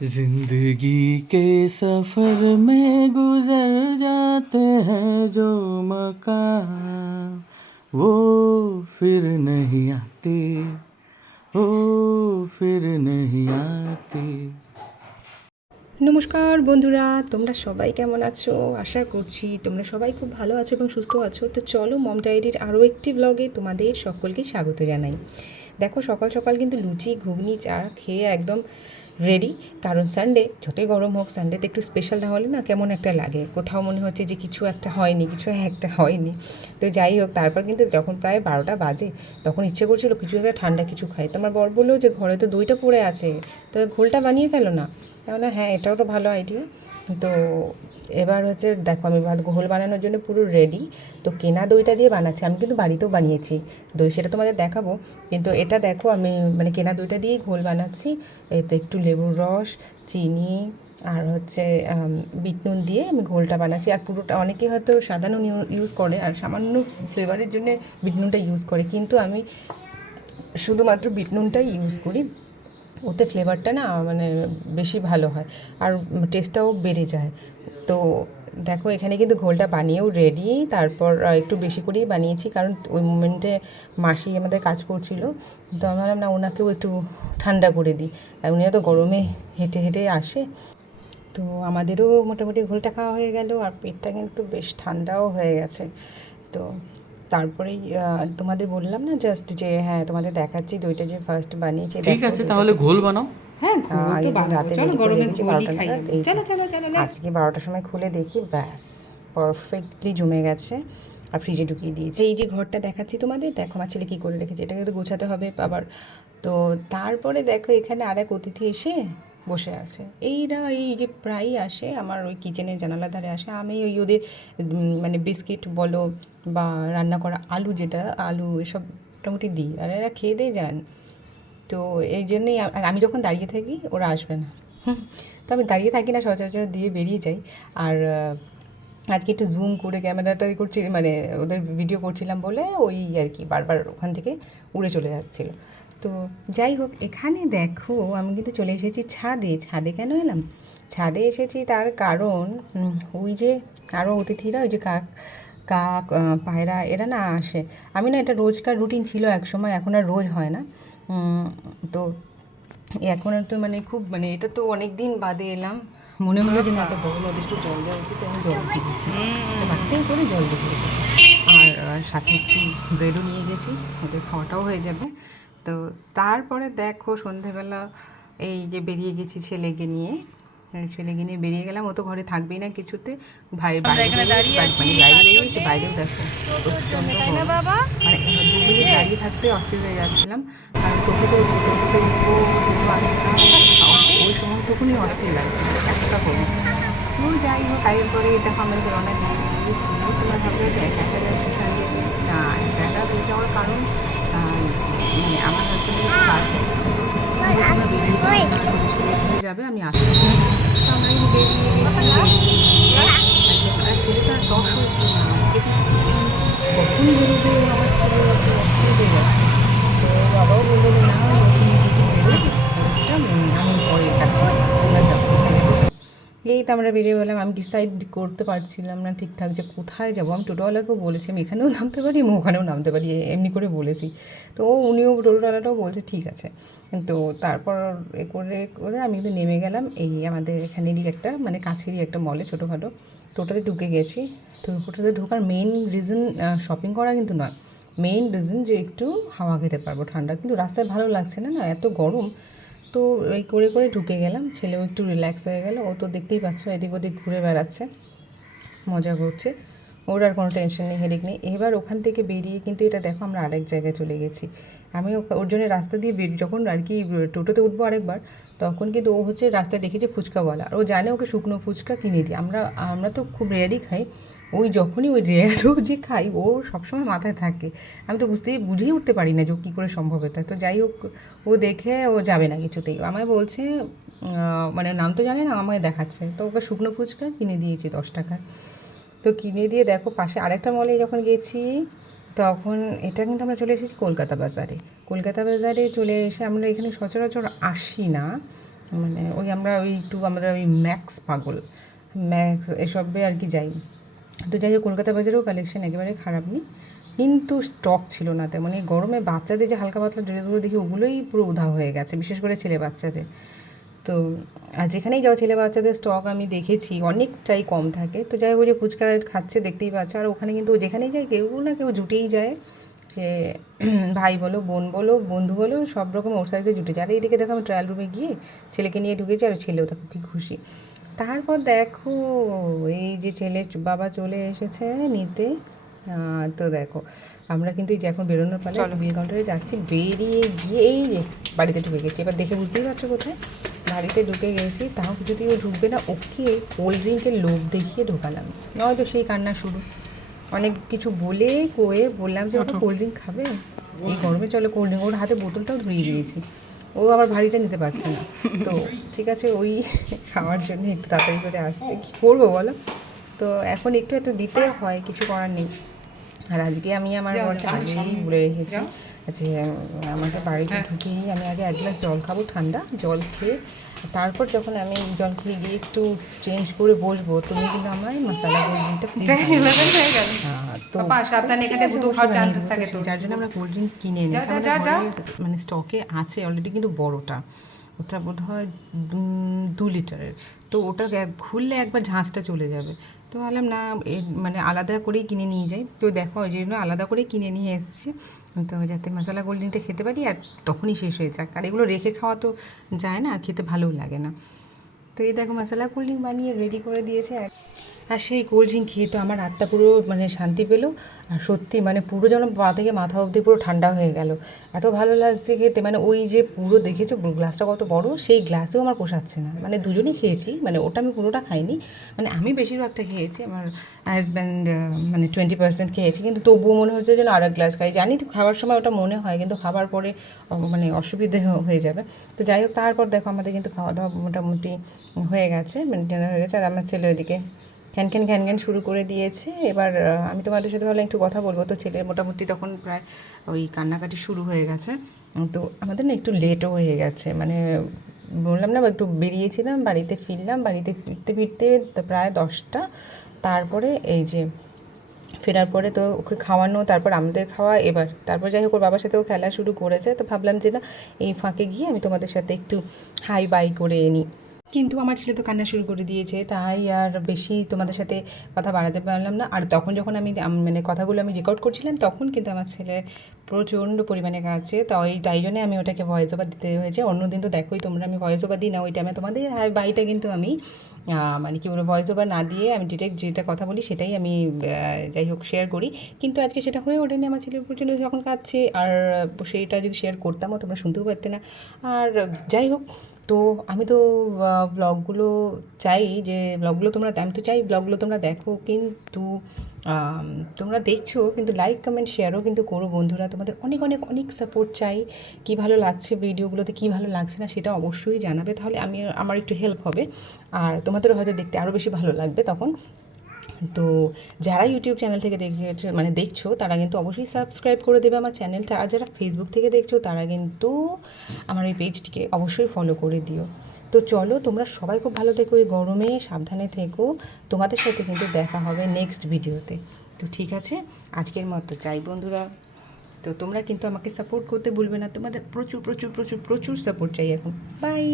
जिंदगी के सफर में गुजर जाते हैं जो मकाम वो फिर नहीं आते वो फिर नहीं आते। নমস্কার বন্ধুরা, তোমরা সবাই কেমন আছো? আশা করছি তোমরা সবাই খুব ভালো আছো এবং সুস্থ আছো। তো চলো মম ডায়েরির আরও একটি ব্লগে তোমাদের সকলকে স্বাগত জানাই। দেখো সকাল সকাল কিন্তু লুচি ঘুগনি চা খেয়ে একদম রেডি। কারণ সানডে, যতই গরম হোক সানডেতে একটু স্পেশাল না হলে না কেমন একটা লাগে, কোথাও মনে হচ্ছে যে কিছু একটা হয়নি, কিছু একটা হয়নি। তো যাই হোক, তারপর কিন্তু যখন প্রায় 12টা বাজে তখন ইচ্ছে করছিল কিছু একটা ঠান্ডা কিছু খাই। তো আমার বর বললো যে ঘরে তো দইটা পড়ে আছে, তো ঘোলটা বানিয়ে ফেলো না। তাহলে হ্যাঁ, এটাও তো ভালো আইডিয়া। তো এবার হচ্ছে দেখো, আমি ঘোল বানানোর জন্য পুরো রেডি। তো কেনা দইটা দিয়ে বানাচ্ছি, আমি কিন্তু বাড়িতেও বানিয়েছি দই, সেটা তোমাদের দেখাবো। কিন্তু এটা দেখো, আমি মানে কেনা দইটা দিয়েই ঘোল বানাচ্ছি। এতে একটু লেবুর রস, চিনি আর হচ্ছে বিট নুন দিয়ে আমি ঘোলটা বানাচ্ছি। আর পুরোটা অনেকে হয়তো সাদা নুন ইউজ করে আর সামান্য ফ্লেভারের জন্য বিট নুনটা ইউজ করে, কিন্তু আমি শুধুমাত্র বিট নুনটাই ইউজ করি। ওতে ফ্লেভারটা না মানে বেশি ভালো হয় আর টেস্টটাও বেড়ে যায়। তো দেখো এখানে কিন্তু ঘোলটা বানিয়েও রেডি। তারপর একটু বেশি করেই বানিয়েছি, কারণ ওই মোমেন্টে মাসি আমাদের কাজ করছিল। তো আমি ভাবলাম না, ওনাকেও একটু ঠান্ডা করে দিই, আর উনিও তো গরমে হেঁটে হেঁটে আসে। তো আমাদেরও মোটামুটি ঘোলটা খাওয়া হয়ে গেল আর পেটটা কিন্তু বেশ ঠান্ডাও হয়ে গেছে। তো তারপরেই তোমাদের বললাম না জাস্ট যে হ্যাঁ, তোমাদের দেখাচ্ছি দইটা যে ফার্স্ট বানিয়েছি। ঠিক দেখো আছে, দইটা তাহলে ঘোল ফেটেছি। বানাও। হ্যাঁ, ঘোল তো বানাবো, রাতে চলো গরমে ঘোলই খাই আমি। চলো চলো চলো, আজকে 12টার সময় খুলে দেখি, ব্যাস পারফেক্টলি জমে গেছে। আর ফ্রিজে ঢুকিয়ে দিয়েছি। এই যে ঘরটা দেখাচ্ছি তোমাদের, দেখো আমার ছেলে কী করে রেখেছে, এটাকে তো গোছাতে হবে আবার। তো তারপরে দেখো এখানে আরেক অতিথি এসে বসে আছে। এই যে প্রায়ই আসে আমার ওই কিচেনের জানালার ধারে আসে। আমি ওই ওদের মানে বিস্কিট বলো বা রান্না করা আলু, যেটা আলু এসব মোটামুটি দিই, আর এরা খেয়ে দিয়ে যান। তো এই জন্যেই আর আমি যখন দাঁড়িয়ে থাকি ওরা আসবে না। তো আমি দাঁড়িয়ে থাকি না, সচরাচর দিয়ে বেরিয়ে যাই। আর আজকে একটু জুম করে ক্যামেরাটা করছি, মানে ওদের ভিডিও করছিলাম বলে ওই আর কি বারবার ওখান থেকে উড়ে চলে যাচ্ছিলো। তো যাই হোক, এখানে দেখো আমি কিন্তু চলে এসেছি ছাদে। ছাদে কেন এলাম? ছাদে এসেছি তার কারণ ওই যে আরও অতিথিরা, ওই যে কাক কাক পায়রা এরা না আসে। আমি না, এটা রোজকার রুটিন ছিল এক সময়, এখন আর রোজ হয় না। তো এখন তো মানে খুব মানে এটা তো অনেক দিন বাদে এলাম। মনে হলো যে না, এত বড় ওদের একটু জল দেওয়া উচিত, আমি জল দিয়েছি, বাড়তেই করে জল দিয়ে এসেছি। আর সাথে একটু ব্রেডও নিয়ে গেছি, ওদের খাওয়াটাও হয়ে যাবে। তো তারপরে দেখো সন্ধেবেলা এই যে বেরিয়ে গেছি ছেলেকে নিয়ে। ছেলেকে নিয়ে বেরিয়ে গেলাম, ও তো ঘরে থাকবেই না কিছুতে। ভাই বাইরে বেরিয়েছে, বাইরেও দেখো প্রচণ্ড গরম। মানে 2 মিনিট দাঁড়িয়ে থাকতে অস্থির হয়ে যাচ্ছিলাম, কারণ টোটোতে উঠবো, টোটো আসছে না, ওই সময়টুকুনি অস্থির লাগছে, এতটা গরম। তো যাই হোক, আগের পরে এটা আমাদের রওনা দিয়ে দিয়েছি। তোমরা ভাবছো যে একা একা যাচ্ছি সানডে, না একা একা হয়ে যাওয়ার কারণ মানে আমার হাজব্যান্ডের কাজ হয়ে যাবে, আমি আসবো। তো আমরা কিন্তু বেরিয়ে গেছি। আর ছেলেটা 10 হয়েছে না, কখন বেরোবে আমার ছেলে, অস্থির হয়ে যাচ্ছে। তো বাবাও বললো যে না, তুমি যদি বেরোই আমি পরে যাচ্ছি, তোমরা যাবো, এই তো আমরা বেরিয়ে গেলাম। আমি ডিসাইড করতে পারছিলাম না ঠিকঠাক যে কোথায় যাবো। আমি টোটোওয়ালাকেও বলেছি আমি এখানেও নামতে পারি, আমি ওখানেও নামতে পারি, এমনি করে বলেছি। তো উনিও, টোটোওয়ালাটাও বলছে ঠিক আছে। তো তারপর এ করে করে আমি কিন্তু নেমে গেলাম এই আমাদের এখানেরই একটা মানে কাছেরই একটা মলে, ছোটোখাটো। তো ওটাতে ঢুকে গেছি। তো ওটাতে ঢোকার মেইন রিজন শপিং করা কিন্তু নয়, মেইন রিজন যে একটু হাওয়া খেতে পারবো ঠান্ডা। কিন্তু রাস্তায় ভালো লাগছে না, না এত গরম। তো এই করে করে ঢুকে গেলাম, ছেলেও একটু রিল্যাক্স হয়ে গেল। ও তো দেখতেই পাচ্ছ এদিক ওদিক ঘুরে বেড়াচ্ছে, মজা করছে, ওর আর কোনো টেনশন নেই, হেডেক নেই। এবার ওখান থেকে বেরিয়ে কিন্তু এটা দেখো আমরা আরেক জায়গায় চলে গেছি। আমি ওর জন্য রাস্তা দিয়ে যখন আর কি টোটোতে উঠবো আরেকবার, তখন কিন্তু ও হচ্ছে রাস্তায় দেখেছে ফুচকাওয়ালা, আর ও জানে ওকে শুকনো ফুচকা কিনে দিই। আমরা তো খুব রেয়ারই খাই, ওই যখনই ওই রেয়ারও যে খাই ও সবসময় মাথায় থাকে। আমি তো বুঝিয়ে উঠতে পারি না যে কী করে সম্ভব এটা। তো যাই হোক, ও দেখে ও যাবে না কিছুতেই, আমায় বলছে মানে নাম তো জানে না, আমায় দেখাচ্ছে। তো ওকে শুকনো ফুচকা কিনে দিয়েছি 10 টাকায়। তো কিনে দিয়ে দেখো পাশে আরেকটা মলে যখন গেছি, তখন এটা কিন্তু আমরা চলে এসেছি কলকাতা বাজারে। কলকাতা বাজারে চলে এসে আমরা এখানে সচরাচর আসি না, মানে ওই আমরা ওই ম্যাক্স পাগল, ম্যাক্স এসবে আর কি যাই। তো যাই হোক, কলকাতা বাজারেও কালেকশন একেবারে খারাপ নেই, কিন্তু স্টক ছিল না তেমন। এই গরমে বাচ্চাদের যে হালকা পাতলা ড্রেসগুলো দেখি ওগুলোই পুরো উধাও হয়ে গেছে, বিশেষ করে ছেলে বাচ্চাদের। তো আর যেখানেই যাও ছেলে বাচ্চাদের স্টক আমি দেখেছি অনেকটাই কম থাকে। তো যাই হোক, যে ফুচকা খাচ্ছে দেখতেই পাচ্ছ, আর ওখানে কিন্তু যেখানেই যায় কেউ না কেউ জুটেই যায়, যে ভাই বলো, বোন বলো, বন্ধু বলো, সব রকম ওর সাথে জুটে যায়। আর এইদিকে দেখো আমি ট্রায়াল রুমে গিয়ে ছেলেকে নিয়ে ঢুকেছি, আর ছেলেও দেখো কি খুশি। তারপর দেখো এই যে ছেলে বাবা চলে এসেছে নিতে। তো দেখো আমরা কিন্তু এই যে এখন বেরোনোর পালে বিল কাউন্টারে যাচ্ছি, বেরিয়ে গিয়ে এই যে বাড়িতে ঢুকে গেছি। এবার দেখে বুঝতেই পারছো কোথায় বাড়িতে ঢুকে গেছি, তাও কিছুতেই ও ঢুকবে না, ওকে কোল্ড ড্রিঙ্কের লোভ দেখিয়ে ঢোকালাম, নয়তো সেই কান্না শুরু। অনেক কিছু বলে কয়ে বললাম যে ওটা কোল্ড ড্রিঙ্ক খাবে, এই গরমে চলো কোল্ড ড্রিঙ্ক, ওর হাতে বোতলটাও ধুয়ে দিয়েছি, ও আবার ভারীটা নিতে পারছে না। তো ঠিক আছে, ওই খাওয়ার জন্য একটু তাড়াতাড়ি করে আসছে, কী করবো বলো। তো এখন একটু দিতে হয়, কিছু করার নেই। আর আজকে আমি আমার বরকে আগেই বলে রেখেছি যে আমাকে বাড়িতে ঢুকেই আমি আগে এক গ্লাস জল খাবো, ঠান্ডা জল খেয়ে তারপর যখন আমি জল খেয়ে গিয়ে একটু চেঞ্জ করে বসবো, তুমি কিন্তু আমার মশলা কোল্ড ড্রিঙ্কটা তো যার জন্য আমরা কোল্ড ড্রিঙ্ক কিনে এনেছি। মানে স্টকে আছে অলরেডি, কিন্তু বড়টা, ওটা বোধ হয় 2 লিটারের। তো ওটা খুললে একবার ঝাঁঝটা চলে যাবে। তো ভাবলাম না, মানে আলাদা করেই কিনে নিয়ে যাই। তো দেখো ওই জন্য আলাদা করেই কিনে নিয়ে এসেছি, তো যাতে মশলা কোল্ড ড্রিঙ্কটা খেতে পারি আর তখনই শেষ হয়ে যাক। আর এগুলো রেখে খাওয়া তো যায় না, আর খেতে ভালোও লাগে না। তো এই দেখো মশলা কোল্ড ড্রিঙ্ক বানিয়ে রেডি করে দিয়েছে। আর সেই কোল্ড ড্রিঙ্ক খেয়ে তো আমার আত্মা পুরো মানে শান্তি পেলো। আর সত্যি মানে পুরো যেন পা থেকে মাথা অবধি পুরো ঠান্ডা হয়ে গেল, এত ভালো লাগছে খেতে। মানে ওই যে পুরো দেখেছো গ্লাসটা কত বড়, সেই গ্লাসেও আমার পোষাচ্ছে না। মানে দুজনেই খেয়েছি, মানে ওটা আমি পুরোটা খাইনি, মানে আমি বেশিরভাগটা খেয়েছি, আমার হাজব্যান্ড মানে 20% খেয়েছি, কিন্তু তবুও মনে হচ্ছে যেন আর এক গ্লাস খাই। জানি তো খাওয়ার সময় ওটা মনে হয়, কিন্তু খাবার পরে মানে অসুবিধে হয়ে যাবে। তো যাই হোক, তারপর দেখো আমাদের কিন্তু খাওয়া দাওয়া মোটামুটি হয়ে গেছে, মানে ডিনার হয়ে গেছে। আর আমার ছেলে ওইদিকে ঘ্যান ঘ্যান শুরু করে দিয়েছে। এবার আমি তোমাদের সাথে ভালো একটু কথা বলবো। তো ছেলে মোটামুটি তখন প্রায় ওই কান্নাকাটি শুরু হয়ে গেছে। তো আমাদের না একটু লেটও হয়ে গেছে, মানে বললাম না একটু বেরিয়েছিলাম, বাড়িতে ফিরলাম, বাড়িতে ফিরতে ফিরতে প্রায় 10টা। তারপরে এই যে ফেরার পরে তো ওকে খাওয়ানো, তারপর আমাদের খাওয়া, এবার তারপর যাই হোক ওর বাবার সাথেও খেলা শুরু করেছে। তো ভাবলাম যে না, এই ফাঁকে গিয়ে আমি তোমাদের সাথে একটু হাই বাই করে নিই, কিন্তু আমার ছেলে তো কান্না শুরু করে দিয়েছে, তাই আর বেশি তোমাদের সাথে কথা বাড়াতে পারলাম না। আর তখন যখন আমি মানে কথাগুলো আমি রেকর্ড করছিলাম, তখন কিন্তু আমার ছেলে প্রচণ্ড পরিমাণে কাঁদছে, তাই জন্যে আমি ওটাকে ভয়েস ওভার দিতে হয়েছে। অন্যদিন তো দেখোই তোমরা আমি ভয়েস ওভার দিই না, ওই টাইমে তোমাদের বাড়িটা কিন্তু আমি মানে কি বলবো ভয়েস ওভার না দিয়ে আমি ডিরেক্ট যেটা কথা বলি সেটাই আমি যাই হোক শেয়ার করি। কিন্তু আজকে সেটা হয়ে ওঠেনি, আমার ছেলে প্রচণ্ড যখন কাঁদছে, আর সেইটা যদি শেয়ার করতামও তোমরা শুনতেও পারতে না। আর যাই হোক, তো আমি তো ব্লগগুলো চাই, যে ব্লগগুলো তোমরা, আমি তো চাই ব্লগগুলো তোমরা দেখো, কিন্তু তোমরা দেখছো কিন্তু লাইক কমেন্ট শেয়ারও কিন্তু করো বন্ধুরা। তোমাদের অনেক অনেক অনেক সাপোর্ট চাই। কী ভালো লাগছে ভিডিওগুলোতে, কী ভালো লাগছে না সেটা অবশ্যই জানাবে, তাহলে আমার একটু হেল্প হবে, আর তোমাদেরও হয়তো দেখতে আরও বেশি ভালো লাগবে তখন। তো যারা ইউটিউব চ্যানেল থেকে দেখছো তারা কিন্তু অবশ্যই সাবস্ক্রাইব করে দেবে আমার চ্যানেলটা, আর যারা ফেসবুক থেকে দেখছো তারা কিন্তু আমার এই পেজটিকে অবশ্যই ফলো করে দিও। তো চলো, তোমরা সবাই খুব ভালো থেকো, এই গরমে সাবধানে থেকো। তোমাদের সাথে কিন্তু দেখা হবে নেক্সট ভিডিওতে। তো ঠিক আছে, আজকের মতো চাই বন্ধুরা। তো তোমরা কিন্তু আমাকে সাপোর্ট করতে ভুলবে না, তোমাদের প্রচুর প্রচুর প্রচুর প্রচুর সাপোর্ট চাই এখন। বাই।